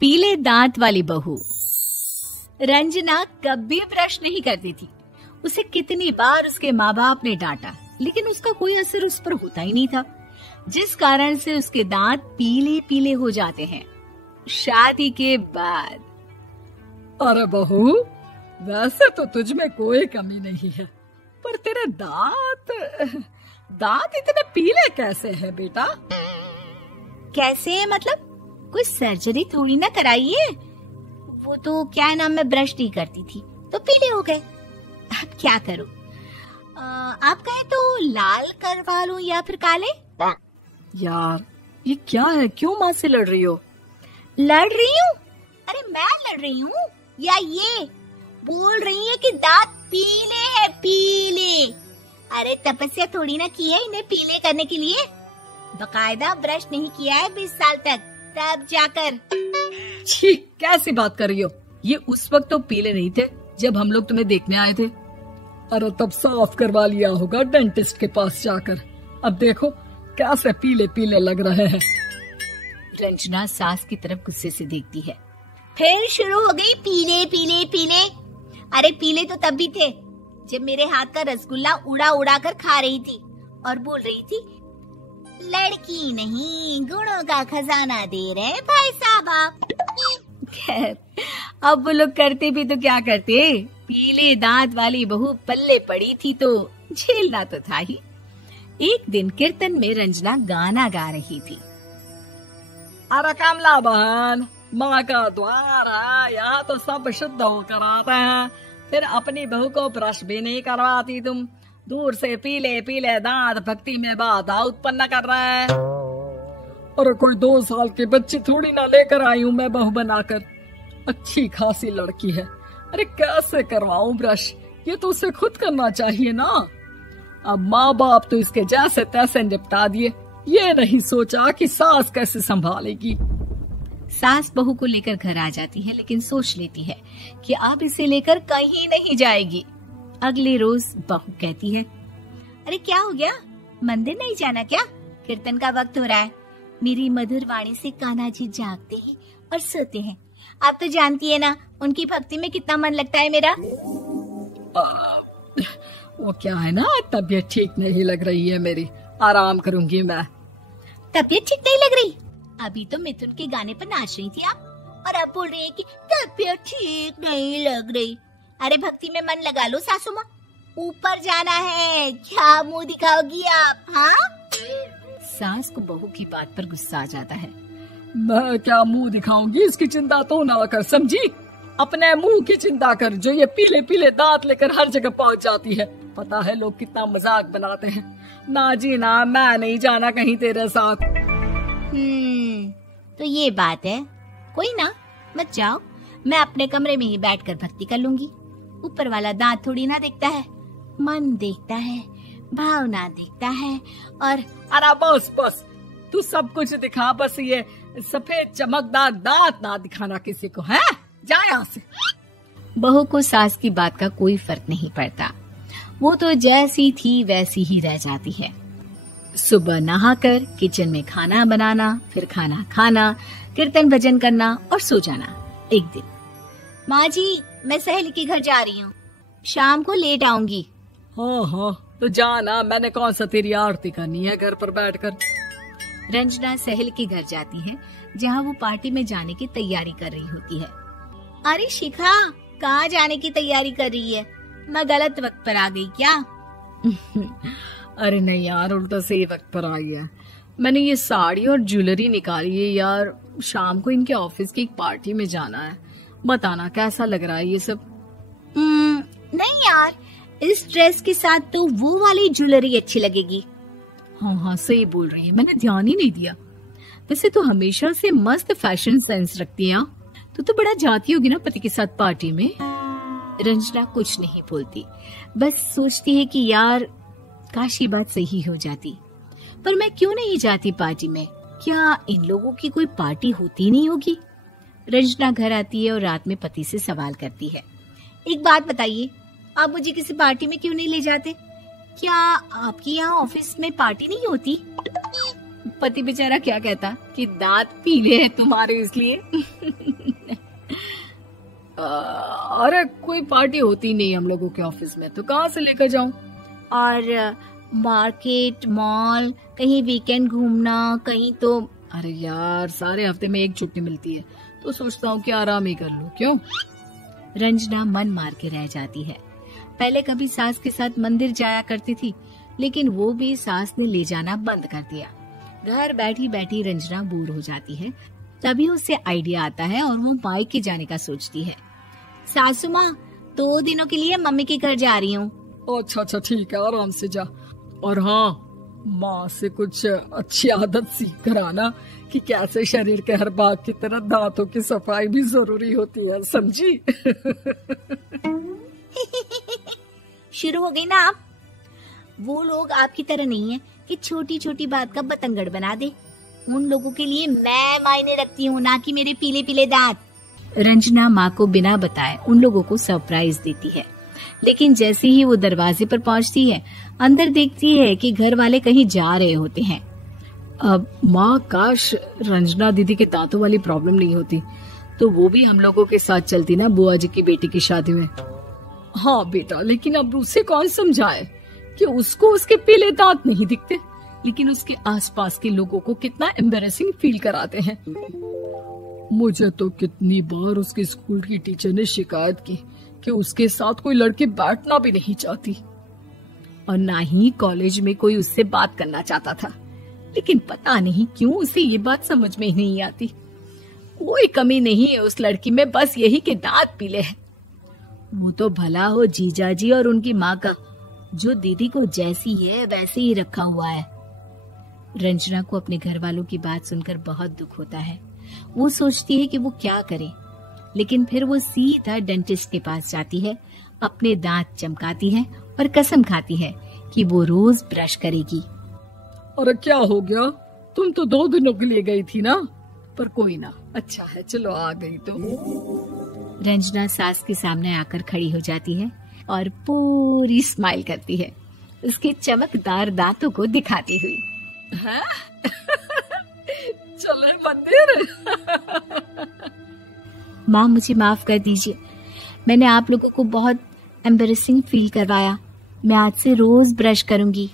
पीले दांत वाली बहू। रंजना कभी ब्रश नहीं करती थी। उसे कितनी बार उसके माँ बाप ने डांटा, लेकिन उसका कोई असर उस पर होता ही नहीं था, जिस कारण से उसके दांत पीले पीले हो जाते हैं। शादी के बाद। अरे बहू, वैसे तो तुझ में कोई कमी नहीं है, पर तेरे दांत इतने पीले कैसे हैं बेटा? कैसे मतलब? कोई सर्जरी थोड़ी ना कराई है। वो तो क्या नाम, मैं ब्रश नहीं करती थी तो पीले हो गए। अब क्या करूं? आप कहे तो लाल करवा लूं या फिर काले? यार ये क्या है, क्यों माँ से लड़ रही हो? लड़ रही हूँ? अरे मैं लड़ रही हूँ या ये बोल रही है कि दांत पीले हैं, पीले। अरे तपस्या थोड़ी ना की है इन्हें पीले करने के लिए। बकायदा ब्रश नहीं किया है 20 साल तक, तब जाकर। छी, कैसी बात कर रही हो? ये उस वक्त तो पीले नहीं थे जब हम लोग तुम्हें देखने आए थे। अरे तब साफ करवा लिया होगा डेंटिस्ट के पास जाकर। अब देखो कैसे पीले पीले लग रहे हैं। रंजना सास की तरफ गुस्से से देखती है। फिर शुरू हो गई पीले पीले पीले। अरे पीले तो तब भी थे जब मेरे हाथ का रसगुल्ला उड़ा उड़ा कर खा रही थी और बोल रही थी, लड़की नहीं गुणों का खजाना दे रहे भाई साहब आप। खैर, अब वो लोग करते भी तो क्या करते, पीले दांत वाली बहू पल्ले पड़ी थी तो झेलना तो था ही। एक दिन कीर्तन में रंजना गाना गा रही थी। अरे कमला बहन, माँ का द्वार है, यहाँ तो सब शुद्ध होकर आते हैं, फिर अपनी बहू को ब्रश भी नहीं करवाती तुम। दूर से पीले पीले दांत भक्ति में बाधा उत्पन्न कर रहे हैं। अरे कोई 2 साल के बच्ची थोड़ी ना लेकर आई हूँ मैं बहू बनाकर। अच्छी खासी लड़की है, अरे कैसे करवाऊं ब्रश? ये तो उसे खुद करना चाहिए ना। अब माँ बाप तो इसके जैसे तैसे निपटा दिए, ये नहीं सोचा कि सास कैसे संभालेगी। सास बहू को लेकर घर आ जाती है, लेकिन सोच लेती है कि अब इसे लेकर कहीं नहीं जाएगी। अगले रोज बहू कहती है, अरे क्या हो गया, मंदिर नहीं जाना क्या? कीर्तन का वक्त हो रहा है। मेरी मधुर वाणी से कान्हा जी जागते हैं और सोते हैं। आप तो जानती है ना उनकी भक्ति में कितना मन लगता है मेरा। वो क्या है ना, तबीयत ठीक नहीं लग रही है मेरी, आराम करूंगी मैं। तबीयत ठीक नहीं लग रही? अभी तो मिथुन के गाने पर नाच रही थी आप, और अब बोल रही है कि तबीयत ठीक नहीं लग रही। अरे भक्ति में मन लगा लो सासू माँ, ऊपर जाना है, क्या मुंह दिखाओगी आप? हाँ? सास को बहू की बात पर गुस्सा आ जाता है। मैं क्या मुंह दिखाऊंगी, इसकी चिंता तो ना कर, समझी? अपने मुंह की चिंता कर, जो ये पीले पीले दांत लेकर हर जगह पहुंच जाती है। पता है लोग कितना मजाक बनाते हैं। ना जी ना, मैं नहीं जाना कहीं तेरे साथ। तो ये बात है। कोई ना, मत जाओ, मैं अपने कमरे में ही बैठकर भक्ति कर लूंगी। ऊपर वाला दांत थोड़ी ना देखता है, मन देखता है, भावना देखता है। और अरे बस बस, तू सब कुछ दिखा, बस ये सफेद चमकदार दांत ना दिखाना किसी को, है? जा यहाँ से। बहू को सास की बात का कोई फर्क नहीं पड़ता, वो तो जैसी थी वैसी ही रह जाती है। सुबह नहाकर किचन में खाना बनाना, फिर खाना खाना, कीर्तन भजन करना और सो जाना। एक दिन, माँ जी मैं सहेली के घर जा रही हूँ, शाम को लेट आऊंगी। हाँ, तो जाना, मैंने कौन सा तेरी आरती करनी है घर पर बैठकर। रंजना सहेली के घर जाती है, जहाँ वो पार्टी में जाने की तैयारी कर रही होती है। अरे शिखा, कहाँ जाने की तैयारी कर रही है? मैं गलत वक्त पर आ गई क्या? अरे नहीं यार, उल्टा सही वक्त पर आई है। मैंने ये साड़ी और ज्वेलरी निकाली है यार, शाम को इनके ऑफिस की एक पार्टी में जाना है। बताना कैसा लग रहा है ये सब? नहीं यार, इस ड्रेस के साथ तो वो वाली ज्वेलरी अच्छी लगेगी। हाँ, सही बोल रही है, मैंने ध्यान ही नहीं दिया। वैसे तो हमेशा से मस्त फैशन सेंस रखती है। तो बड़ा जाती होगी ना पति के साथ पार्टी में। रंजना कुछ नहीं बोलती, बस सोचती है कि यार काश ये बात सही हो जाती, पर मैं क्यों नहीं जाती पार्टी में? क्या इन लोगों की कोई पार्टी होती नहीं होगी? रंजना घर आती है और रात में पति से सवाल करती है, एक बात बताइए, आप मुझे किसी पार्टी में क्यों नहीं ले जाते? क्या आपकी यहाँ ऑफिस में पार्टी नहीं होती? पति बेचारा क्या कहता कि दांत पीले हैं तुम्हारे इसलिए। अरे कोई पार्टी होती नहीं हम लोगों के ऑफिस में, तो कहाँ से लेकर जाऊं? और मार्केट, मॉल, कहीं वीकेंड घूमना, कहीं तो। अरे यार सारे हफ्ते में एक छुट्टी मिलती है, तो सोचता हूँ कि आराम ही कर लूं। क्यों? रंजना मन मार के रह जाती है। पहले कभी सास के साथ मंदिर जाया करती थी, लेकिन वो भी सास ने ले जाना बंद कर दिया। घर बैठी बैठी रंजना बोर हो जाती है। तभी उसे आइडिया आता है और वो मायके जाने का सोचती है। सासू माँ, 2 दिनों के लिए मम्मी के घर जा रही हूँ। अच्छा ठीक है, आराम से जा। और हाँ, माँ से कुछ अच्छी आदत सीख कर आना कि कैसे शरीर के हर भाग की तरह दांतों की सफाई भी जरूरी होती है, समझी? शुरू हो गई ना आप। वो लोग आपकी तरह नहीं है कि छोटी छोटी बात का बतंगड़ बना दे। उन लोगों के लिए मैं मायने रखती हूँ, ना कि मेरे पीले पीले दांत। रंजना माँ को बिना बताए उन लोगों को सरप्राइज देती है, लेकिन जैसे ही वो दरवाजे पर पहुँचती है, अंदर देखती है कि घर वाले कहीं जा रहे होते हैं। अब माँ, काश रंजना दीदी के दांतों वाली प्रॉब्लम नहीं होती, तो वो भी हम लोगों के साथ चलती ना बुआ जी की बेटी की शादी में। हाँ बेटा, लेकिन अब उसे कौन समझाए कि उसको उसके पीले दांत नहीं दिखते, लेकिन उसके आसपास के लोगों को कितना एम्बैरेसिंग फील कराते हैं। मुझे तो कितनी बार उसके स्कूल की टीचर ने शिकायत की कि उसके साथ कोई लड़की बैठना भी नहीं चाहती, और ना ही कॉलेज में कोई उससे बात करना चाहता था। लेकिन पता नहीं क्यों उसे ये बात समझ में ही नहीं आती। कोई कमी नहीं है उस लड़की में, बस यही कि दांत पीले हैं। वो तो भला हो जीजा जी और उनकी माँ का, जो दीदी को जैसी है वैसे ही रखा हुआ है। रंजना को अपने घर वालों की बात सुनकर बहुत दुख होता है। वो सोचती है कि वो क्या करे, लेकिन फिर वो सीधा डेंटिस्ट के पास जाती है, अपने दांत चमकाती है और कसम खाती है कि वो रोज ब्रश करेगी। अरे क्या हो गया? तुम तो 2 दिनों के लिए गई थी ना, पर कोई ना, अच्छा है, चलो आ गई तो। रंजना सास के सामने आकर खड़ी हो जाती है और पूरी स्माइल करती है, उसके चमकदार दांतों को दिखाती हुई। है? चले मंदिर। माँ, मुझे माफ कर दीजिए, मैंने आप लोगों को बहुत एम्बैरेसिंग फील करवाया। मैं आज से रोज ब्रश करूंगी।